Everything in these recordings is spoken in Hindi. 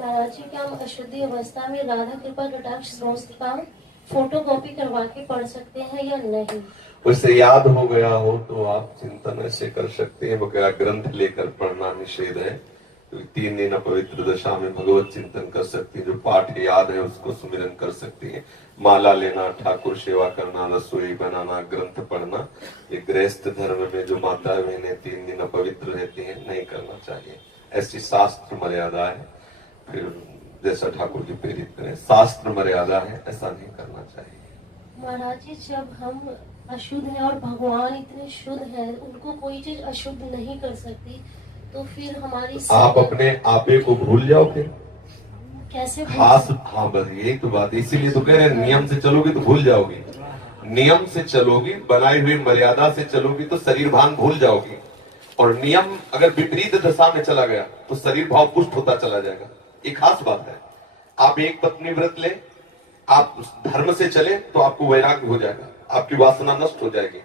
महाराज जी, क्या हम अशुद्धि अवस्था में राधा कृपा कटाक्ष स्तोत्र का फोटो कॉपी करवा के पढ़ सकते हैं या नहीं? उसे याद हो गया हो तो आप चिंतन ऐसे कर सकते हैं, वगैरह ग्रंथ लेकर पढ़ना निषेध है। तो 3 दिन अपवित्र दशा में भगवत चिंतन कर सकते हैं, जो पाठ याद है उसको सुमिरन कर सकते हैं। माला लेना, ठाकुर सेवा करना, रसोई बनाना, ग्रंथ पढ़ना, ये गृहस्थ धर्म में जो माता बहनें 3 दिन अपवित्र रहती हैं नहीं करना चाहिए। ऐसी शास्त्र मर्यादा है। फिर जैसा ठाकुर जी प्रेरित करें, शास्त्र मर्यादा है, ऐसा नहीं करना चाहिए। महाराज जी, जब हम अशुद्ध हैं और भगवान इतने शुद्ध हैं, उनको कोई चीज अशुद्ध नहीं कर सकती, तो फिर हमारी आप अपने आपे को भूल जाओ फिर कैसे खास। हाँ, बस यही तो बात, इसीलिए तो कह रहे हैं नियम से चलोगी तो भूल जाओगी। नियम से चलोगी, बनाई हुई मर्यादा से चलोगी तो शरीर भान भूल जाओगी। और नियम अगर विपरीत दशा में चला गया तो शरीर भाव पुष्ट होता चला जाएगा। एक खास बात है, आप एक पत्नी व्रत ले, आप धर्म से चले तो आपको वैराग्य हो जाएगा, आपकी वासना नष्ट हो जाएगी।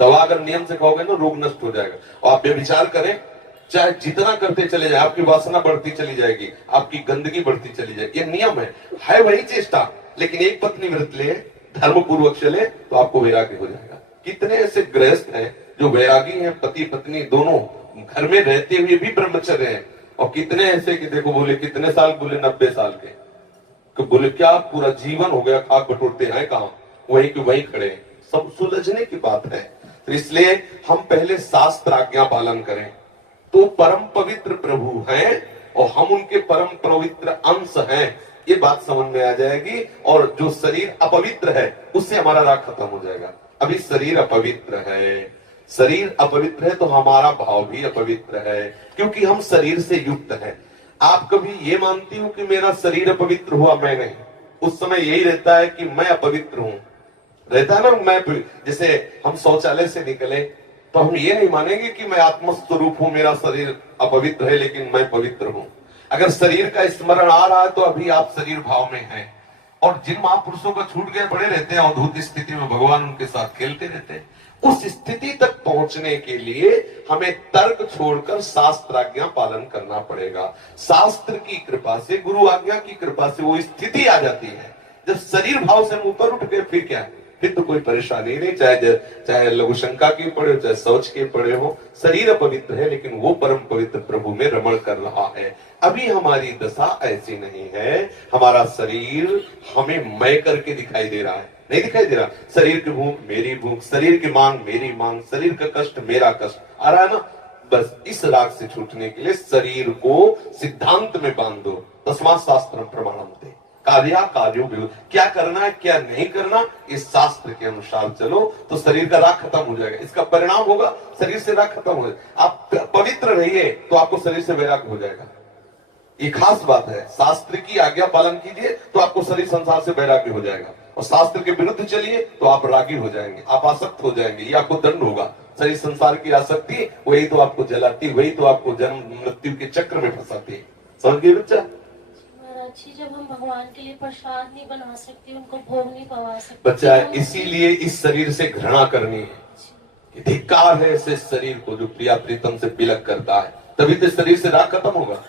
दवा अगर नियम से खाओगे ना, रोग नष्ट हो जाएगा। और आप व्यभिचार करें, चाहे जितना करते चले जाए, आपकी वासना बढ़ती चली जाएगी, आपकी गंदगी बढ़ती चली जाएगी। ये नियम है वही चेष्टा। लेकिन एक पत्नी व्रत ले, धर्म पूर्वक चले तो आपको वैराग्य हो जाएगा। कितने ऐसे गृहस्थ हैं जो वैरागी हैं, पति पत्नी दोनों घर में रहते हुए भी ब्रह्मचर्य हैं। और कितने ऐसे कि देखो, बोले कितने साल, बोले 90 साल के, तो बोले क्या पूरा जीवन हो गया, खाक बटोरते हैं कहां, वही के वही खड़े। सब सुलझने की बात है। तो इसलिए हम पहले शास्त्र आज्ञा पालन करें, तो परम पवित्र प्रभु हैं और हम उनके परम पवित्र अंश हैं, ये बात समझ में आ जाएगी। और जो शरीर अपवित्र है उससे हमारा राग खत्म हो जाएगा। अभी शरीर अपवित्र है, शरीर अपवित्र है तो हमारा भाव भी अपवित्र है, क्योंकि हम शरीर से युक्त हैं। आप कभी ये मानती हो कि मेरा शरीर अपवित्र हुआ? मैं नहीं। उस समय यही रहता है कि मैं अपवित्र हूं, रहता है ना। मैं जैसे हम शौचालय से निकले तो हम ये नहीं मानेंगे कि मैं आत्मस्वरूप हूं, मेरा शरीर अपवित्र है लेकिन मैं पवित्र हूं। अगर शरीर का स्मरण आ रहा है तो अभी आप शरीर भाव में हैं। और जिन महापुरुषों का छूट गए पड़े रहते हैं अवधूत स्थिति में, भगवान उनके साथ खेलते रहते हैं। उस स्थिति तक पहुंचने के लिए हमें तर्क छोड़कर शास्त्र आज्ञा पालन करना पड़ेगा। शास्त्र की कृपा से, गुरु आज्ञा की कृपा से वो स्थिति आ जाती है जब शरीर भाव से ऊपर उठ गए, फिर क्या है, फिर तो कोई परेशानी नहीं। चाहे लघु शंका की पड़े हो, चाहे शौच के पड़े हो, शरीर अपवित्र है लेकिन वो परम पवित्र प्रभु में रमण कर रहा है। अभी हमारी दशा ऐसी नहीं है। हमारा शरीर हमें मैं करके दिखाई दे रहा है, नहीं दिखाई दे रहा। शरीर की भूख मेरी भूख, शरीर की मांग मेरी मांग, शरीर का कष्ट मेरा कष्ट आ रहा है ना। बस इस राग से छूटने के लिए शरीर को सिद्धांत में बांध दो। तस्मात् शास्त्रम प्रमाणन्ते, कार्या कार्यो विरुद्ध, क्या करना है क्या नहीं करना, इस शास्त्र के अनुसार चलो तो शरीर का राग खत्म हो जाएगा। इसका परिणाम होगा शरीर से राग खत्म हो जाएगा। आप पवित्र रहिए तो आपको शरीर से वैराग्य हो जाएगा। ये खास बात है। शास्त्र की आज्ञा पालन कीजिए तो आपको शरीर संसार से वैराग्य हो जाएगा। और शास्त्र के विरुद्ध चलिए तो आप रागी हो जाएंगे, आप आसक्त हो जाएंगे, ये आपको दंड होगा। शरीर संसार की आसक्ति वही तो आपको जलाती, वही तो आपको जन्म मृत्यु के चक्र में फंसाती है। समझ गए बच्चा? जब हम भगवान के लिए प्रसाद नहीं बना सकते, उनको भोग नहीं पवा सकते बच्चा, इसीलिए इस शरीर से घृणा करनी है। धिक्कार है ऐसे शरीर को जो प्रिया प्रीतम से बिलक करता है, तभी तो शरीर से राग खत्म होगा।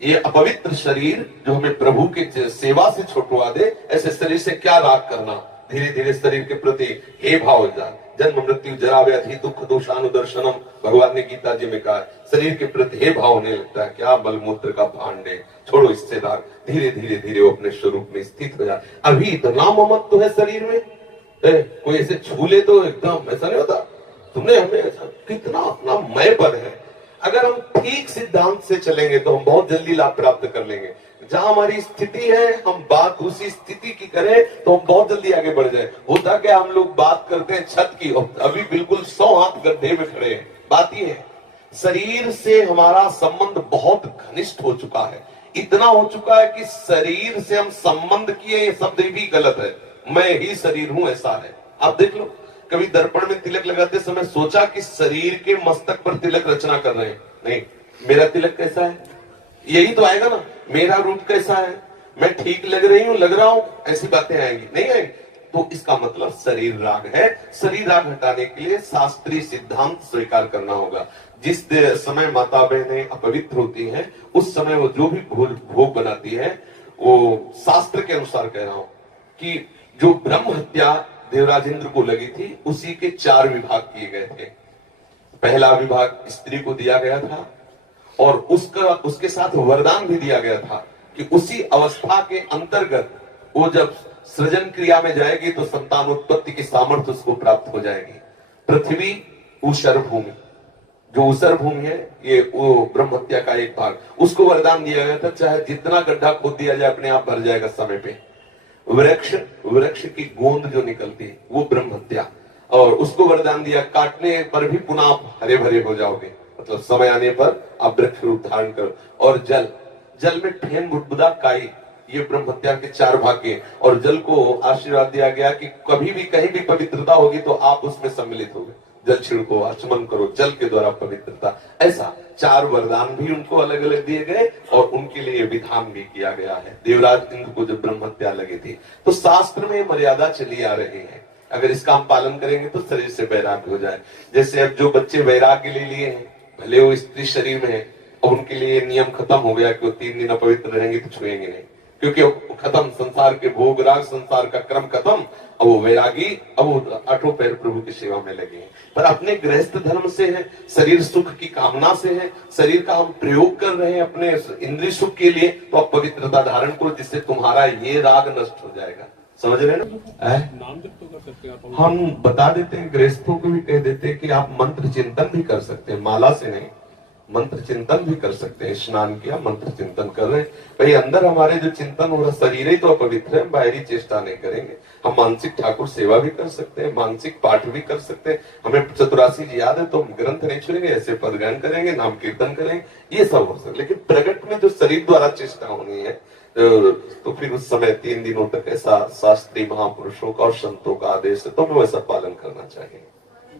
ये अपवित्र शरीर जो हमें प्रभु के सेवा से छुटवा दे, ऐसे शरीर से क्या राग करना। धीरे धीरे शरीर के प्रति हे भाव हो जाए। जन्म मृत्यु जरा व्याधि दुख दोषानुदर्शनम, भगवान ने गीता जी में कहा। शरीर के प्रति हे भाव होने लगता है, क्या मलमूत्र का भांड है, छोड़ो इससे राग। धीरे धीरे धीरे वो अपने स्वरूप में स्थित हो जाए। अभी इतना ममत्व है शरीर में, कोई ऐसे छू ले तो एकदम ऐसा नहीं होता। तुमने हमें ऐसा कितना अपना मय पद है। अगर हम ठीक सिद्धांत से चलेंगे तो हम बहुत जल्दी लाभ प्राप्त कर लेंगे। जहां हमारी स्थिति है हम बात उसी स्थिति की करें तो हम बहुत जल्दी आगे बढ़ जाए। होता क्या, हम लोग बात करते हैं छत की, अभी बिल्कुल 100 हाथ गड्ढे में खड़े हैं। बात ये है, शरीर से हमारा संबंध बहुत घनिष्ठ हो चुका है। इतना हो चुका है कि शरीर से हम संबंध किए, ये शब्द भी गलत है। मैं ही शरीर हूं ऐसा है। आप देख लो, कभी दर्पण में तिलक लगाते समय सोचा कि शरीर के मस्तक पर तिलक रचना कर रहे हैं? नहीं। मेरा तिलक कैसा है, यही तो आएगा ना। मेरा रूप कैसा है, मैं ठीक लग रही हूं, लग रहा हूं, ऐसी बातें आएंगी नहीं आएंगी। तो इसका मतलब शरीर राग है। शरीर राग हटाने के लिए शास्त्रीय सिद्धांत स्वीकार करना होगा। जिस समय माता बहनें अपवित्र होती हैं, उस समय वो जो भी भोग बनाती है, वो शास्त्र के अनुसार कह रहा हूं कि जो ब्रह्म हत्या देवराजेंद्र को लगी थी, उसी के 4 विभाग किए गए थे। पहला विभाग स्त्री को दिया गया था और उसके साथ वरदान भी दिया गया था कि उसी अवस्था के अंतर्गत वो जब सृजन क्रिया में जाएगी तो संतानोत्पत्ति की सामर्थ्य उसको प्राप्त हो जाएगी। पृथ्वी ऊषर भूमि, जो ऊषर भूमि है, ये वो ब्रह्म हत्या का एक भाग, उसको वरदान दिया गया था, चाहे जितना गड्ढा खोद दिया जाए अपने आप भर जाएगा समय पे। वृक्ष की गोंद जो निकलती है वो ब्रह्म हत्या, और उसको वरदान दिया काटने पर भी पुनः आप हरे भरे हो जाओगे, मतलब समय आने पर आप वृक्ष रूप धारण करो। और जल में फेन बुदबुदा काई, ये ब्रह्म हत्या के 4 भाग के। और जल को आशीर्वाद दिया गया कि कभी भी कहीं भी पवित्रता होगी तो आप उसमें सम्मिलित होगे। जल छिड़को, आचमन करो, जल के द्वारा पवित्रता। ऐसा 4 वरदान भी उनको अलग अलग दिए गए और उनके लिए विधान भी किया गया है। देवराज इंद्र को जब ब्रह्म हत्या लगी थी तो शास्त्र में मर्यादा चली आ रही है। अगर इसका हम पालन करेंगे तो शरीर से वैराग्य हो जाए। जैसे अब जो बच्चे वैराग्य ले लिए हैं, भले वो स्त्री शरीर में है, और उनके लिए नियम खत्म हो गया कि वो 3 दिन अपवित्र रहेंगे तो छुएंगे नहीं, क्योंकि खत्म संसार के भोग राग, संसार का क्रम खत्म। अब वो वैरागी, अब वो आठों पैर प्रभु की सेवा में लगे हैं। पर अपने गृहस्थ धर्म से है, शरीर सुख की कामना से है, शरीर का हम प्रयोग कर रहे हैं अपने इंद्रिय सुख के लिए, तो आप पवित्रता धारण करो, जिससे तुम्हारा ये राग नष्ट हो जाएगा। समझ रहे ना? नाम जप तो कर सकते हैं हम बता देते हैं, गृहस्थों को भी कह देते हैं कि आप मंत्र चिंतन भी कर सकते हैं, माला से नहीं, मंत्र चिंतन भी कर सकते हैं। स्नान किया, मंत्र चिंतन कर रहे हैं, भाई अंदर हमारे जो चिंतन हो रहा, शरीर ही तो अपवित्र है, बाहरी चेष्टा नहीं करेंगे। हम मानसिक ठाकुर सेवा भी कर सकते हैं, मानसिक पाठ भी कर सकते हैं। हमें चतुरासी जी याद है तो हम ग्रंथ नहीं छुएंगे, ऐसे पदगान करेंगे, नाम कीर्तन करेंगे, ये सब हो सकता है। लेकिन प्रगट में जो शरीर द्वारा चेष्टा होनी है, तो फिर उस समय 3 दिनों तक ऐसा शास्त्रीय महापुरुषों का और संतों का आदेश है, तो हमें वैसा पालन करना चाहिए।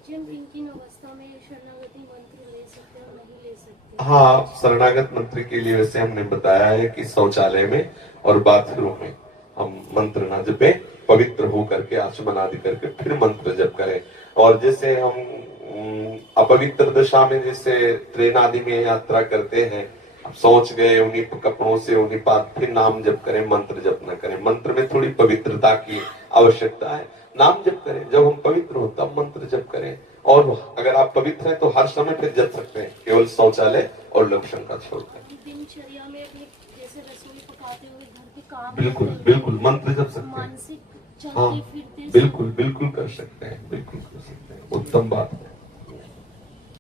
अवस्था में शरणागति मंत्र ले सकते हैं, नहीं ले सकते? हाँ, शरणागत मंत्र के लिए वैसे हमने बताया है कि शौचालय में और बाथरूम में हम मंत्र ना जपे, पवित्र हो करके आचमन आदि करके फिर मंत्र जप करें। और जैसे हम अपवित्र दशा में जैसे ट्रेन आदि में यात्रा करते हैं, सोच गए उन्हीं कपड़ों से, उन्हीं पास फिर नाम जप करें, मंत्र जप न करें। मंत्र में थोड़ी पवित्रता की आवश्यकता है। नाम जप करें, जब हम पवित्र हो तब मंत्र जप करें। और अगर आप पवित्र हैं तो हर समय फिर जप सकते हैं, केवल शौचालय और लक्षण का छोड़कर। दिनचर्या में अपने जैसे रसोई पकाते हुए घर के काम, बिल्कुल बिल्कुल मंत्र जप सकते हैं। मानसिक हाँ, चलते फिरते, बिल्कुल बिल्कुल कर सकते हैं, बिल्कुल कर सकते हैं, उत्तम बात है।